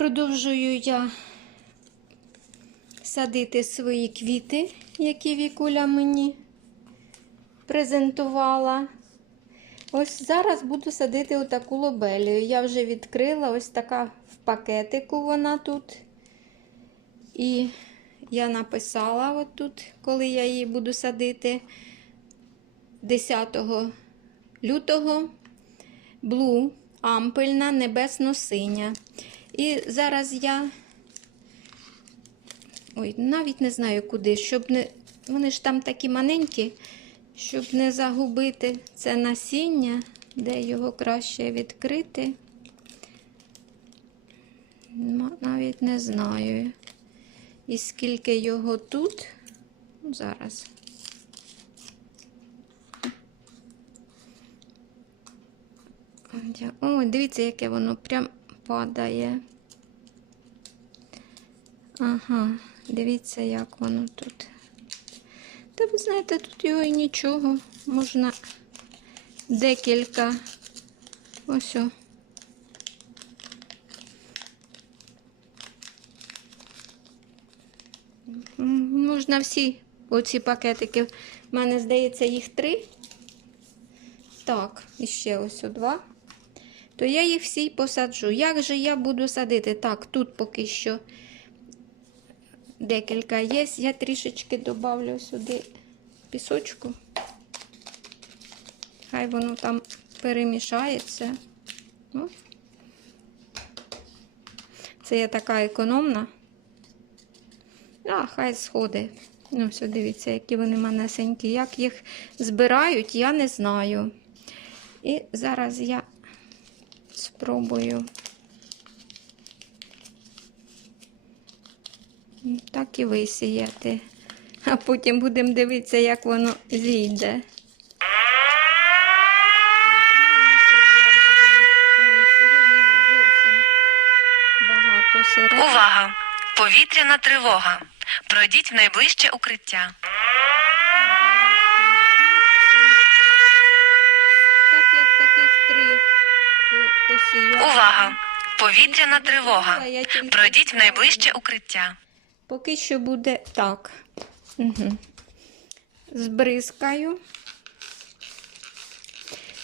Продовжую я садити свої квіти, які Вікуля мені презентувала. Ось зараз буду садити отаку лобелію. Я вже відкрила ось така в пакетику вона тут. І я написала отут, коли я її буду садити 10 лютого. Блу, ампельна, небесно-синя. І зараз я. Ой, навіть не знаю куди, щоб не. Вони ж там такі маленькі, щоб не загубити це насіння, де його краще відкрити. Навіть не знаю. І скільки його тут. Зараз. Ой, дивіться, яке воно прям падає. Ага, дивіться, як воно тут. Та ви знаєте, тут його і нічого. Можна декілька. Ось. о. Можна всі оці пакетики. У мене, здається, їх три. Так, і ще ось о два. То я їх всі посаджу. Як же я буду садити? Так, тут поки що декілька є. Я трішечки добавлю сюди пісочку. Хай воно там перемішається. Ну. Це я така економна. А, хай сходи. Ну, все, дивіться, які вони манесенькі. Як їх збирають, я не знаю. І зараз я спробую так і висіяти. А потім будемо дивитися, як воно зійде. Увага! Повітряна тривога. Пройдіть в найближче укриття. Так як таких три по- посію. Увага! Повітряна тривога. Пройдіть в найближче укриття. Поки що буде так. Угу. Збризкаю.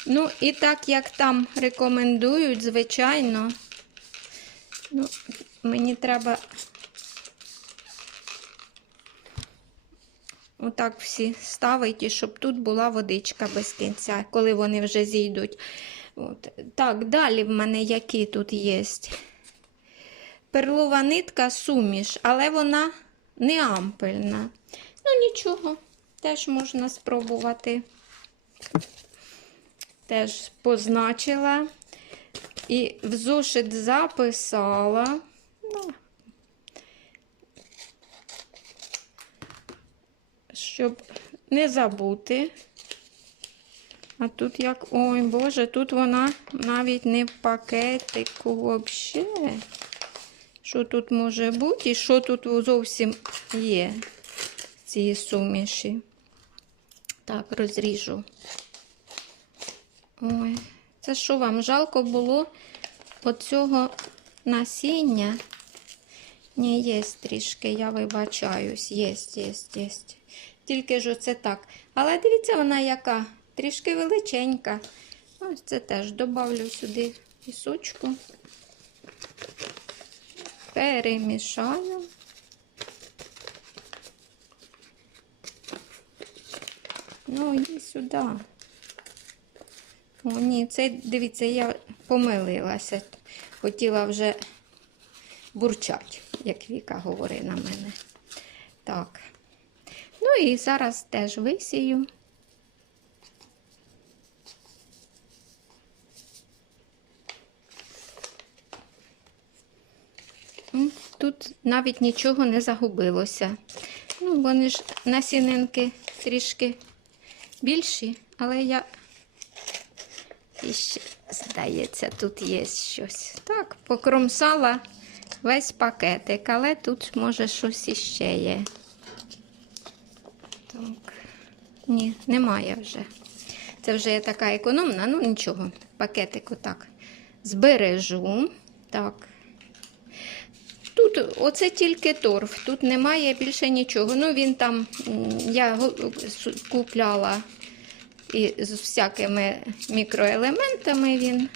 Ну, і так, як там рекомендують, звичайно. Ну, мені треба отак всі ставити, щоб тут була водичка без кінця, коли вони вже зійдуть. От. Так, далі в мене які тут є. Перлова нитка суміш, але вона не ампельна. Ну, нічого, теж можна спробувати. Теж позначила. І в зошит записала. Ну, щоб не забути. А тут як, ой Боже, тут вона навіть не в пакетику взагалі. Що тут може бути і що тут зовсім є цій суміші. Так, розріжу. Ой, це що вам жалко було оцього насіння? Ні, є трішки, я вибачаюсь. Є, є, є. Тільки ж оце так. Але дивіться, вона яка трішки величенька. Ось це теж добавлю сюди пісочку. Перемішаю. Ну, і сюди. О, ні, це, дивіться, я помилилася. Хотіла вже бурчать, як Віка говорить на мене. Так. Ну і зараз теж висію. Тут навіть нічого не загубилося. Ну, вони ж насінинки трішки більші, але я і ще, здається, тут є щось. Так, покромсала весь пакетик, але тут, може, щось іще є. Так. Ні, немає вже. Це вже я така економна, ну нічого. Пакетик отак збережу. Так. Тут оце тільки торф, тут немає більше нічого. Ну він там, я купляла і з всякими мікроелементами він.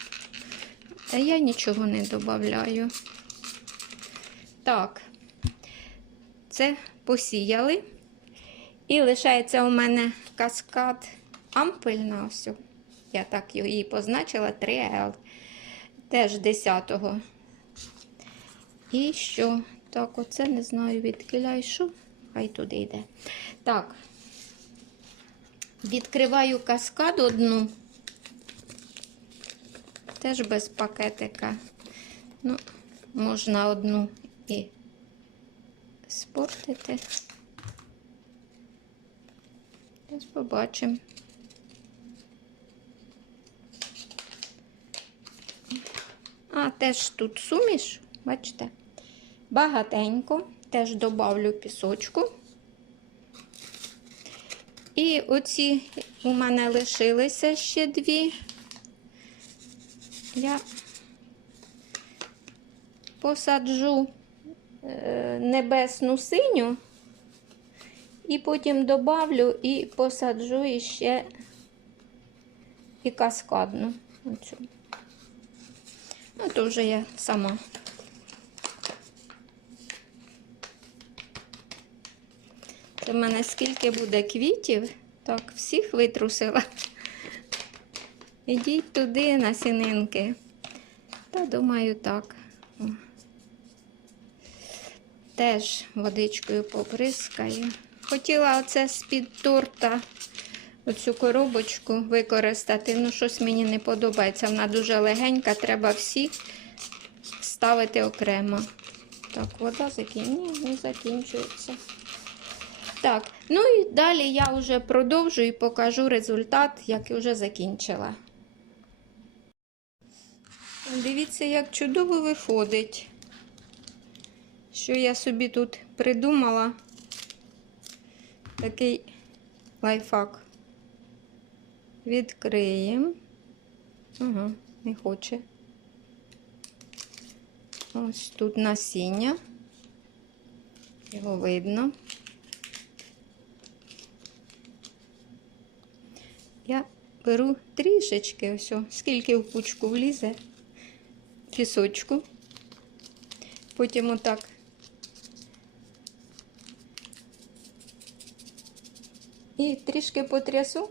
А я нічого не додаю. Так, це посіяли. І лишається у мене каскад ампельна. Ось. Я так її позначила 3L. Теж 10-го. І що? Так, оце не знаю, відкиля йшов. Хай туди йде. Так. Відкриваю каскад одну. Теж без пакетика. Ну, можна одну і спортити. Зараз побачимо. А, теж тут суміш, бачите? Багатенько. Теж добавлю пісочку. І оці у мене лишилися ще дві. Я посаджу е, небесну синю. І потім добавлю і посаджу іще і каскадну. Оцю. Ну, то вже я сама. В мене скільки буде квітів. Так, всіх витрусила. Ідіть туди на сінинки. Та думаю, так. Теж водичкою поприскаю. Хотіла оце з-під торта оцю коробочку використати. Ну, щось мені не подобається. Вона дуже легенька, треба всі ставити окремо. Так, вода закін... Ні, не закінчується. Так, ну і далі я вже продовжу і покажу результат, як я вже закінчила. Дивіться, як чудово виходить, що я собі тут придумала такий лайфхак. Відкриємо. Ага, не хоче. Ось тут насіння. Його видно. Я беру трішечки, ось, скільки в пучку влізе, пісочку. Потім отак і трішки потрясу.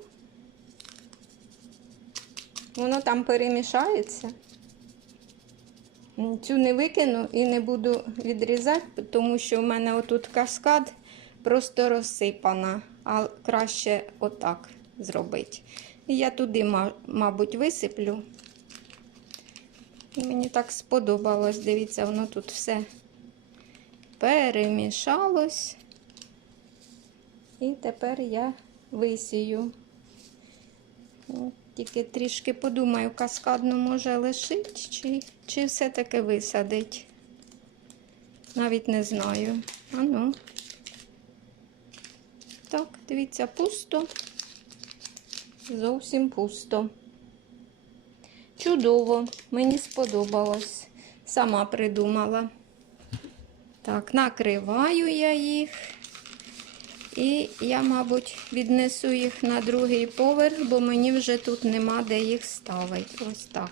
Воно там перемішається. Цю не викину і не буду відрізати, тому що в мене отут каскад просто розсипана, а краще отак зробити. І я туди, мабуть, висиплю. І Мені так сподобалось. Дивіться, воно тут все перемішалось. І тепер я висію. Тільки трішки подумаю, каскадну може лишить, чи, чи все-таки висадить. Навіть не знаю. А ну. Так, дивіться, пусто. Зовсім пусто. Чудово, мені сподобалось. Сама придумала. Так, накриваю я їх. І я, мабуть, віднесу їх на другий поверх, бо мені вже тут нема де їх ставити. Ось так.